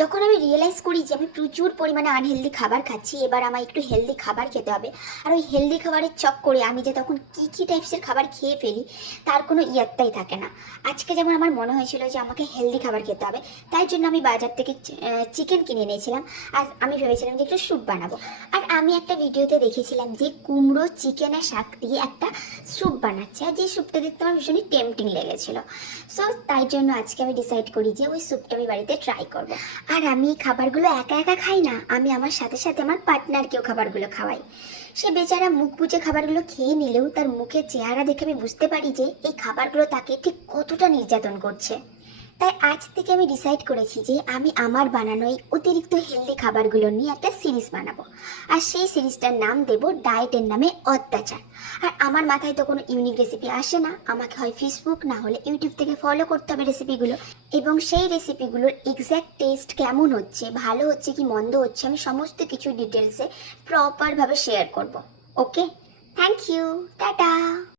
যখন আমি রিয়েলাইজ করি যে আমি প্রচুর পরিমাণে আনহেলদি খাবার খাচ্ছি, এবার আমার একটু হেলদি খাবার খেতে হবে। আর ওই হেলদি খাবারের চক্করে আমি যে তখন কী টাইপসের খাবার খেয়ে ফেলি তার কোনো ইয়াত্তাই থাকে না। আজকে যেমন আমার মনে হয়েছিল যে আমাকে হেলদি খাবার খেতে হবে, তাই জন্য আমি বাজার থেকে চিকেন কিনে নিয়েছিলাম। আর আমি ভেবেছিলাম যে একটু স্যুপ বানাবো। আর আমি একটা ভিডিওতে দেখেছিলাম যে কুমড়ো চিকেনের শাক দিয়ে একটা স্যুপ বানাচ্ছে, আর যে স্যুপটা দেখতে আমার ভীষণই টেম্পটিং লেগেছিলো। সো তাই জন্য আজকে আমি ডিসাইড করি যে ওই স্যুপটা আমি বাড়িতে ট্রাই করবো। আর আমি এই খাবারগুলো একা একা খাই না, আমি আমার সাথে সাথে আমার পার্টনারকেও খাবারগুলো খাওয়াই। সে বেচারা মুখ বুজে খাবারগুলো খেয়ে নিলেও তার মুখের চেহারা দেখে আমি বুঝতে পারি যে এই খাবারগুলো তাকে ঠিক কতটা নির্যাতন করছে। তাই আজ থেকে আমি ডিসাইড করেছি যে আমি আমার বানানো এই অতিরিক্ত হেলদি খাবারগুলো নিয়ে একটা সিরিজ বানাবো। আর সেই সিরিজটার নাম দেব ডায়েটের নামে অত্যাচার। আর আমার মাথায় তো কোনো ইউনিক রেসিপি আসে না, আমাকে হয় ফেসবুক না হলে ইউটিউব থেকে ফলো করতে হবে রেসিপিগুলো, এবং সেই রেসিপিগুলোর এক্স্যাক্ট টেস্ট কেমন হচ্ছে, ভালো হচ্ছে কি মন্দ হচ্ছে, আমি সমস্ত কিছু ডিটেলসে প্রপারভাবে শেয়ার করব। ওকে, থ্যাংক ইউ, টাটা।